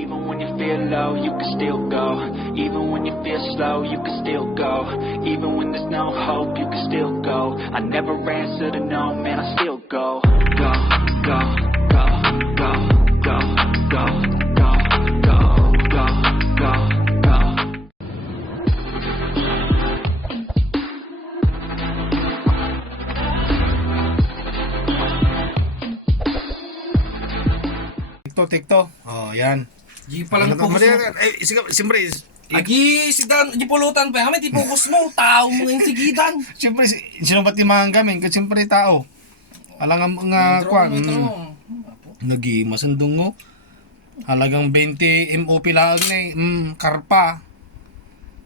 Even when you feel low, you can still go. Even when you feel slow, you can still go. Even when there's no hope, you can still go. I never answer to no, man, I still go. Go, go, go, go, go, go, go, go, go, go, go. Tikto. Oh, yan. Di palang Ano pugos ba? mo. Siyempre, Agi, si Dan, di pulutan pa. Kami, di pugos mo. Tao mo yung sigitan. siyempre, sino ba timang kami? Kasi siyempre tao. Alang nga kwan. Nagi, masundong mo. Halagang 20 MOP lang na karpa.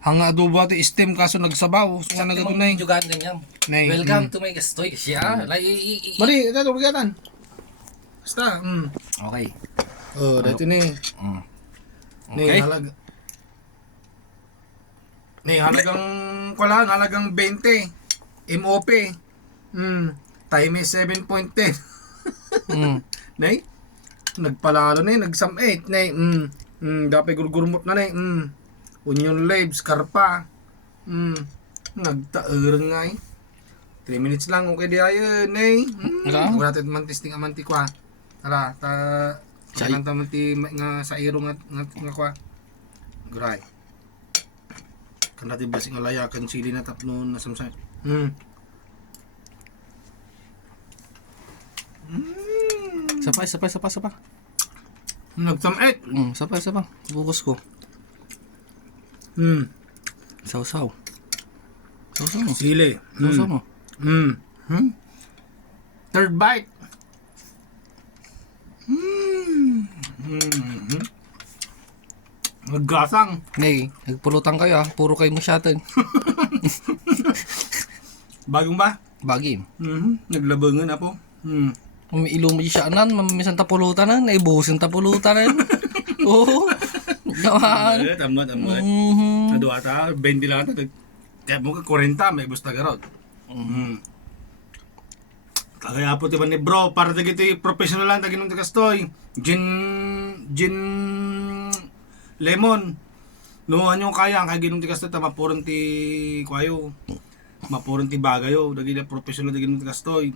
Hanga adobo ito steam kaso nagsabaw. So, nga nagatunay. Jugan ganyan. Nay, Welcome to my gastoy. Siya. Mali, ito, bigatan. Basta, Okay. Oh, dito ni. Okay. Halagang halagang 20 MOP. Time is 7.10. Nay. Nagpalalo na nagsam 8 nay. Dapat gurgurmot na nay. Onion leaves, karpa. Nagtaer nga 3 minutes lang okay di ayo nay. Wala tet man testing amanti kwa. Tara, sa lang tamanti nga sa iro nga kwa. Guray. Kan dati basi nga layakan sili na tapno na samsay. Sapa. Nagsamit. Sapa. Bukos ko. Sausaw. Sausaw mo. Sili. Sausaw mo. Third bite. Maggasang. Nay, nagpulutan kayo ah. Puro kayo masyatan. Bagong ba? Bagi. Naglabangan ako. May ilong mo siya anan. Mamisan tapulutan na. Naibusin tapulutan na. Oo. Gamaan. Tama. Nado ata, 20 lang ata. Kaya mo ka 40, may busta garot. Kaya po tiba ni bro, para dagiti professional lang taginong kastoy. Gin lemon. No anyo kaya kay ginong kastoy ta mapuron ti kwayo. Mapuron ti bagayo, dagiti professional taginong kastoy.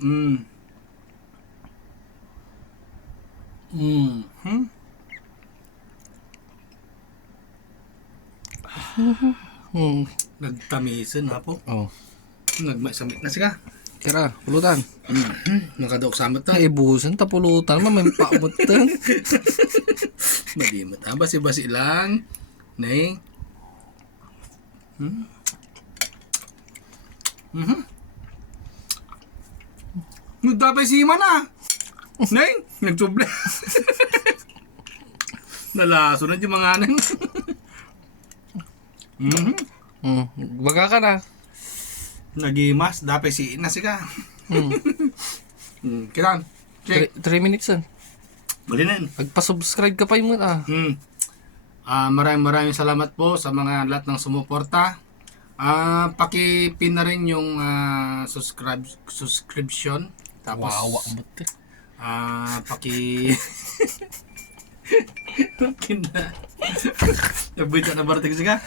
Nagtamisan na po. Oh. Nagmaisamit na siya. Kira, pulutan. Nakadok samot ta. Naibusin tapulutan. May paamot ta. Madimot. Basi-basi lang. Nay. Nagdapay si Iman ah. Nay, nagsuble. Nalaso na yung mga anang. Baga ka na. Nagimas, dapay si Ina sika. Kiran. Check. 3 minutes yan. Bali na yun. Magpa-subscribe ka pa yung ah. Maraming salamat po sa mga lahat ng sumuporta. Paki-pin na rin yung subscription. Tapos Wawa mo te. paki Nabita na barating siya.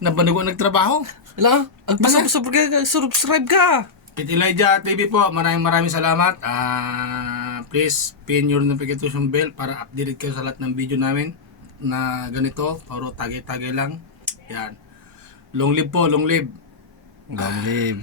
Nabanugo nagtrabaho. Wala, magpa-subscribe ka. Pit Elijah TV po, maraming salamat. Please pin your notification bell para update kayo sa lahat ng video namin na ganito, puro tagay-tagay lang. Yan. Long live po, long live. Long live.